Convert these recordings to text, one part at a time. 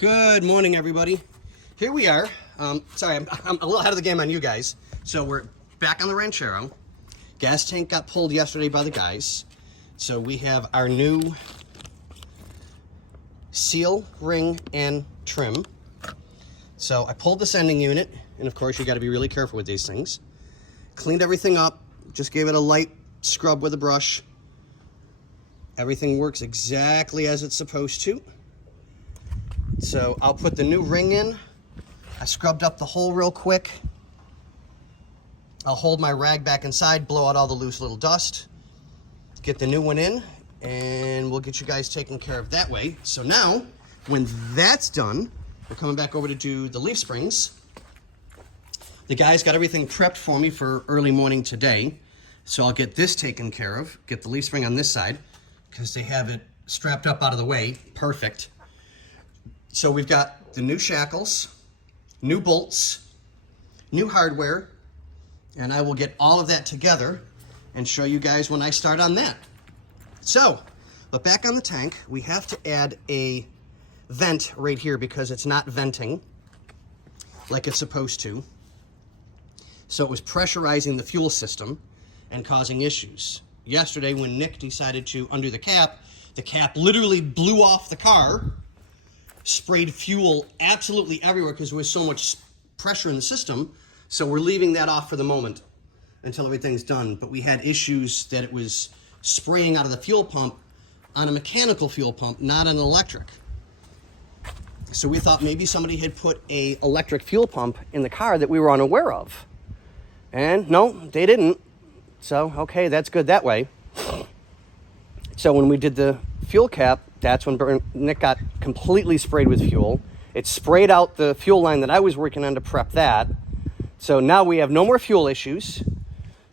Good morning, everybody. Here we are. Sorry, I'm a little ahead of the game on you guys. So we're back on the Ranchero. Gas tank got pulled yesterday by the guys. So we have our new seal, ring, and trim. So I pulled the sending unit, and of course you got to be really careful with these things. Cleaned everything up, just gave it a light scrub with a brush. Everything works exactly as it's supposed to. So I'll put the new ring in. I scrubbed up the hole real quick. I'll hold my rag back inside, blow out all the loose little dust, get the new one in, and we'll get you guys taken care of that way. So now, when that's done, we're coming back over to do the leaf springs. The guys got everything prepped for me for early morning today. So I'll get this taken care of, get the leaf spring on this side, because they have it strapped up out of the way. Perfect. So we've got the new shackles, new bolts, new hardware, and I will get all of that together and show you guys when I start on that. So, but back on the tank, we have to add a vent right here because it's not venting like it's supposed to. So it was pressurizing the fuel system and causing issues. Yesterday when Nick decided to undo the cap literally blew off the car, sprayed fuel absolutely everywhere because there was so much pressure in the system. So we're leaving that off for the moment until everything's done. But we had issues that it was spraying out of the fuel pump on a mechanical fuel pump, not an electric. So we thought maybe somebody had put an electric fuel pump in the car that we were unaware of. And no, they didn't. So, okay, that's good that way. So when we did the fuel cap, that's when Nick got completely sprayed with fuel. It sprayed out the fuel line that I was working on to prep that. So now we have no more fuel issues.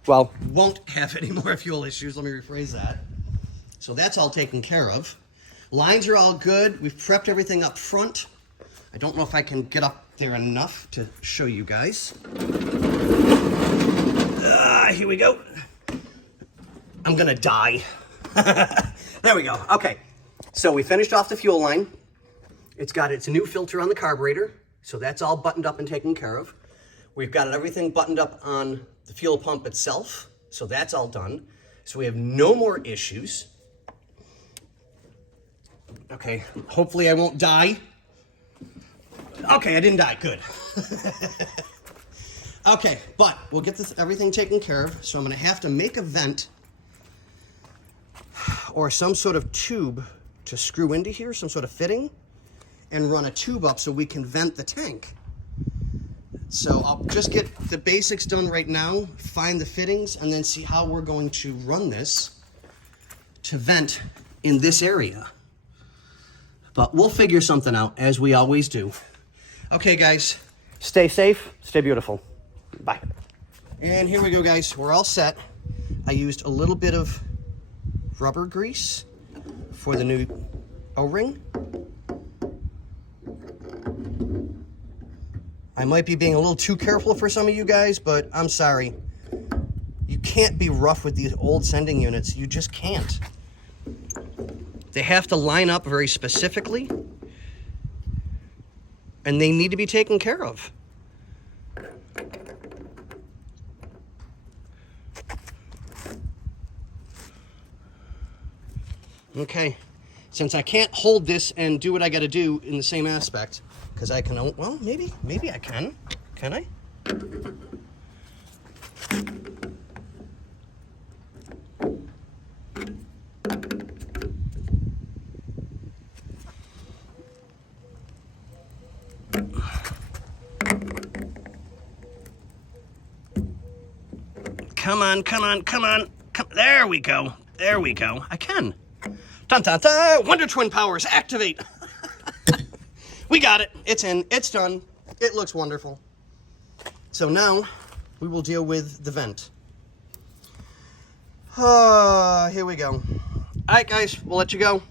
Well, won't have any more fuel issues. Let me rephrase that. So that's all taken care of. Lines are all good. We've prepped everything up front. I don't know if I can get up there enough to show you guys. Here we go. I'm gonna die. There we go. Okay. So we finished off the fuel line. It's got its new filter on the carburetor. So that's all buttoned up and taken care of. We've got everything buttoned up on the fuel pump itself. So that's all done. So we have no more issues. Okay, hopefully I won't die. Okay, I didn't die, good. Okay, but we'll get everything taken care of. So I'm gonna have to make a vent or some sort of tube to screw into here, some sort of fitting, and run a tube up so we can vent the tank. So I'll just get the basics done right now, find the fittings, and then see how we're going to run this to vent in this area. But we'll figure something out, as we always do. Okay, guys, stay safe, stay beautiful. Bye. And here we go, guys. We're all set. I used a little bit of rubber grease for the new O-ring. I might be being a little too careful for some of you guys, but I'm sorry. You can't be rough with these old sending units. You just can't. They have to line up very specifically, and they need to be taken care of. Okay, since I can't hold this and do what I got to do in the same aspect, because I can, well, maybe I can. Can I? Come on, come on, come on. There we go. There we go. I can. Dun, dun, dun. Wonder Twin powers, activate. We got it. It's in. It's done. It looks wonderful. So now we will deal with the vent. Here we go. All right, guys, we'll let you go.